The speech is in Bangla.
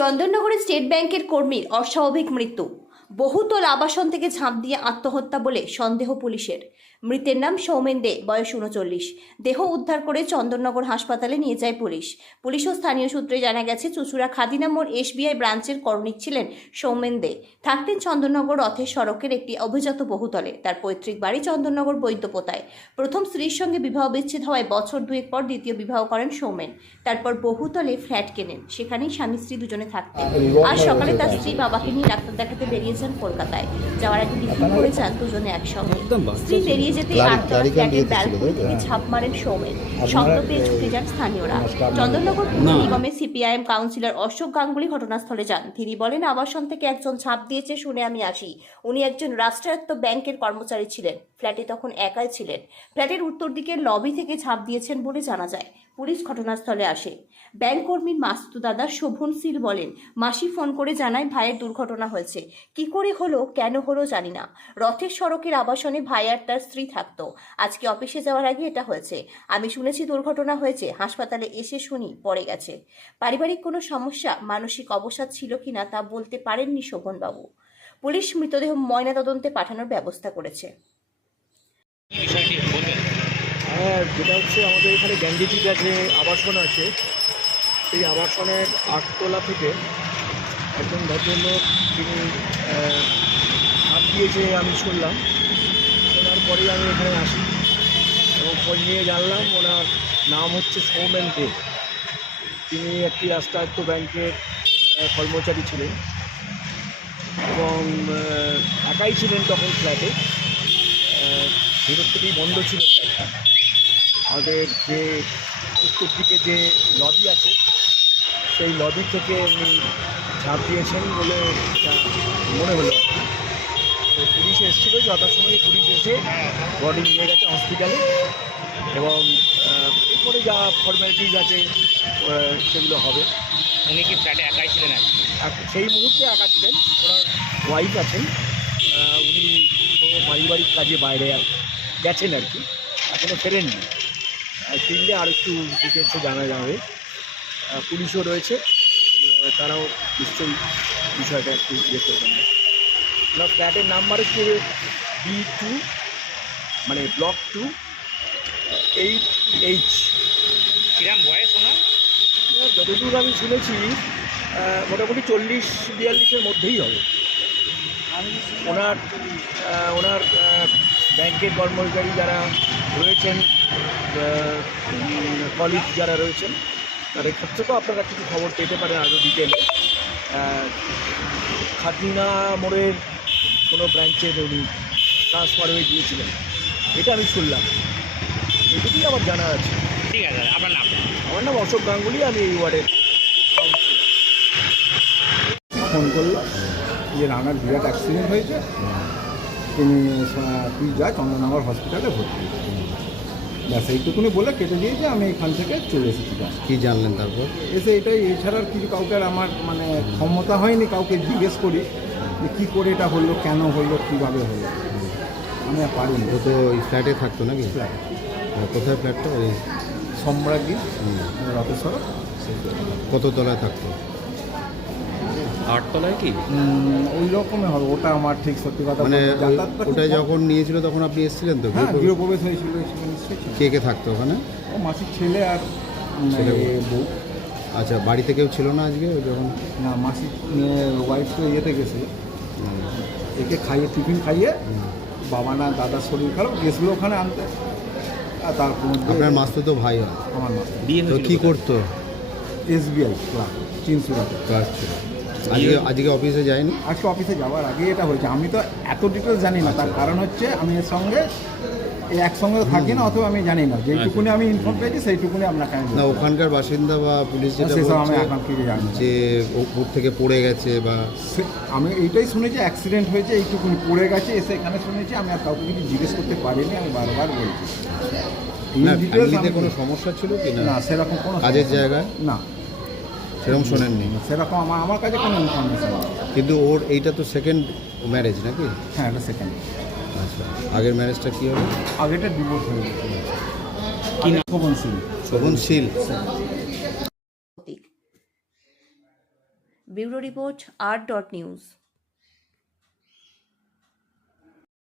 চন্দননগরে স্টেট ব্যাংকের কর্মীর অস্বাভাবিক মৃত্যু। বহুতল আবাসন থেকে ঝাঁপ দিয়ে আত্মহত্যা বলে সন্দেহ পুলিশের। মৃতের নাম সৌমেন দে, বয়স 39। দেহ উদ্ধার করে চন্দননগর হাসপাতালে নিয়ে যায় পুলিশ ও স্থানীয় সূত্রে জানা গেছে, চুঁচুড়া খাদিনা মোড় SBI ব্রাঞ্চের কর্মী ছিলেন সৌমেন দে। থাকতেন চন্দননগর রথের সড়কের একটি অভিজাত বহুতলে। তার পৈতৃক বাড়ি চন্দননগর বৈদ্যপোতায়। প্রথম স্ত্রীর সঙ্গে বিবাহ বিচ্ছেদ হওয়ায় বছর দুয়েক পর দ্বিতীয় বিবাহ করেন সৌমেন। তারপর বহুতলে ফ্ল্যাট কেনেন, সেখানেই স্বামী স্ত্রী দুজনে থাকতেন। আজ সকালে তার স্ত্রী বাবাকে নিয়ে ডাক্তার দেখাতে বেরিয়েছেন কলকাতায়। যাওয়ার আগে টিফিন করে যান দুজনে একসঙ্গে। স্ত্রী বেরিয়ে যেতে আটতলা ফ্ল্যাটের ব্যালকনি থেকে ঝাঁপ মারেন সৌমেন। শব্দ পেয়ে ছুটে যান স্থানীয়রা। চন্দননগর পুর নিগমের CPIM কাউন্সিলর অশোক গাঙ্গুলি ঘটনাস্থলে যান। তিনি বলেন, আবাসন থেকে একজন ঝাঁপ দিয়েছে শুনে আমি আসি। উনি একজন রাষ্ট্রায়ত্ত ব্যাংকের কর্মচারী ছিলেন। ফ্ল্যাটে তখন একাই ছিলেন। ফ্ল্যাটের উত্তর দিকের লবি থেকে ঝাঁপ দিয়েছেন বলে জানা যায়। পুলিশ ঘটনাস্থলে আসে। ব্যাংক কর্মীর মাসুদু দাদা শোভন শীল বলেন, মাসি ফোন করে জানায় ভাইয়ের দুর্ঘটনা হয়েছে। কি করে হলো, কেন হলো জানি না। রথের সড়কের আবাসনে ভাই আর তার স্ত্রী থাকতো। আজকে অফিসে যাওয়ার আগে এটা হয়েছে। আমি শুনেছি দুর্ঘটনা হয়েছে, হাসপাতালে এসে শুনি পড়ে গেছে। পারিবারিক কোনো সমস্যা, মানসিক অবসাদ ছিল কিনা তা বলতে পারেননি শোভনবাবু। পুলিশ মৃতদেহ ময়নাতদন্তে পাঠানোর ব্যবস্থা করেছে। হ্যাঁ, যেটা হচ্ছে আমাদের এখানে গ্যান্ডিটির কাছে আবাসন আছে। এই আবাসনের 8তলা থেকে একজন ভদ্রলোক তিনি হাত দিয়েছে আমি শুনলাম। শোনার পরেই আমি এখানে আসি এবং খোঁজ নিয়ে জানলাম ওনার নাম হচ্ছে সৌমেন দে। তিনি একটি রাষ্ট্রায়ত্ত ব্যাংকের কর্মচারী ছিলেন এবং একাই ছিলেন তখন ফ্ল্যাটে। ভিতর থেকেই বন্ধ ছিল ফ্ল্যাটটা। আমাদের যে উত্তর দিকে যে লবি আছে সেই লবি থেকে উনি ঝাঁপ দিয়েছেন বলে মনে হলো। তো পুলিশ এসেছিল, যথাসময়ে পুলিশ এসে বডি নিয়ে গেছে হসপিটালে এবং এরপরে যা ফর্মালিটিস আছে সেগুলো হবে। উনি কি ফ্ল্যাটে একাই ছিলেন? সেই মুহূর্তে একা ছিলেন। ওনার ওয়াইফ আছেন, উনি কোনো পারিবারিক কাজে বাইরে গেছেন আর কি, এখনও ফেরেননি। ফিরলে আর একটু ডিটেলসে জানা যাবে। পুলিশও রয়েছে, তারাও নিশ্চয়ই বিষয়টা একটু ইয়ে করবেন। ওনার ফ্ল্যাটের নাম্বার হচ্ছে B2, মানে ব্লক 2 8H। কিরম বয়স ওনার? যতদূর আমি শুনেছি মোটামুটি 40-42-এর মধ্যেই হবে। ওনার ব্যাংকের কর্মচারী যারা রয়েছেন, কলিগ যারা রয়েছেন, তাদের ক্ষেত্রে আপনারা কিছু খবর পেতে পারেন আরও ডিটেলে। খাদিনা মোড়ের কোনো ব্রাঞ্চে উনি ট্রান্সফার হয়ে গিয়েছিলেন, এটা আমি শুনলাম। এটুকুই আমার জানা আছে। ঠিক আছে, আপনার নাম? আমার নাম অশোক গাঙ্গুলি, আমি এই ওয়ার্ডের কাউন্সিলর। ফোন করলো যে রানার বিরাট অ্যাক্সিডেন্ট হয়েছে, তুই যা চন্দননগর হসপিটালে ভর্তি। ব্যাস এইটুকুনি বলে কেটে দিয়েছে। আমি এখান থেকে চলে এসেছি। কী জানলেন তারপর? এসে এটাই, এছাড়া আর কিছু কাউকে আর আমার মানে ক্ষমতা হয়নি কাউকে জিজ্ঞেস করি যে কী করে এটা হলো, কেন হলো, কীভাবে হলো। আমি আর পারিনি। ও তো ওই ফ্ল্যাটে থাকতো নাকি? ফ্ল্যাট কোথায় ফ্ল্যাটটা? ওই সম্রাজ্ঞী রথের সড়ক। কত তলায় থাকতো? 8তলায় কি? ওই রকমই হবে, ওটা আমার ঠিক সত্যি কথা। মানে ওটা যখন নিয়েছিল তখন আপনি এসেছিলেন তো? হ্যাঁ, গৃহপ্রবেশ হয়েছিল। কে কে থাকতো ওখানে? ও মাসির ছেলে আর বউ। আচ্ছা, বাড়িতে কেউ ছিল না আজকে যখন? না, মাসির ওয়াইফ তো ইয়েতে গেছে, একে খাইয়ে টিফিন খাইয়ে। বাবা না দাদার শরীর খারাপ, গেছিলো ওখানে আনতে। আর তারপর আপনার মাস্তো তো ভাই হয়? আমার মাস্ত। তো কী করতো? SBI ক্লাব চিনসুরাতে কাজ ছিল। আজকে অফিসে যায়নি? আজকে অফিসে যাওয়ার আগে এটা হয়েছে। আমি তো এত ডিটেলস জানি না। তার কারণ হচ্ছে আমি এর সঙ্গে একসঙ্গে থাকি না, অথবা আমি জানি না। যেইটুকুনি আমি ইনফর্ম পেয়েছি সেইটুকুনি আপনাকে না, ওখানকার বাসিন্দা বা পুলিশ যেটা সেসব আমি বলছে এখন কিছু জানি যে উপর থেকে পড়ে গেছে, বা আমি এইটাই শুনেছি অ্যাক্সিডেন্ট হয়েছে, এইটুকুনি পড়ে গেছে। এসে এখানে শুনেছি, আমি আর কাউকে কিছু জিজ্ঞেস করতে পারিনি। আমি বারবার বলছি। না, ফ্যামিলিতে কোনো সমস্যা ছিল কি না? না, সেরকম কোনো কাজের জায়গায় না, সেরকম শোনেননি? সেরকম আমার কাছে কোনো ইনফরমেশন নেই। কিন্তু ওর এইটা তো সেকেন্ড ম্যারেজ নাকি? হ্যাঁ, এটা সেকেন্ড। আচ্ছা, আগের ম্যারেজটা কী হবে? আগেটা ডিভোর্স হয়ে গেছে। কি নাম? Shobhan Shil. Shobhan Shil. Bureau report R.News।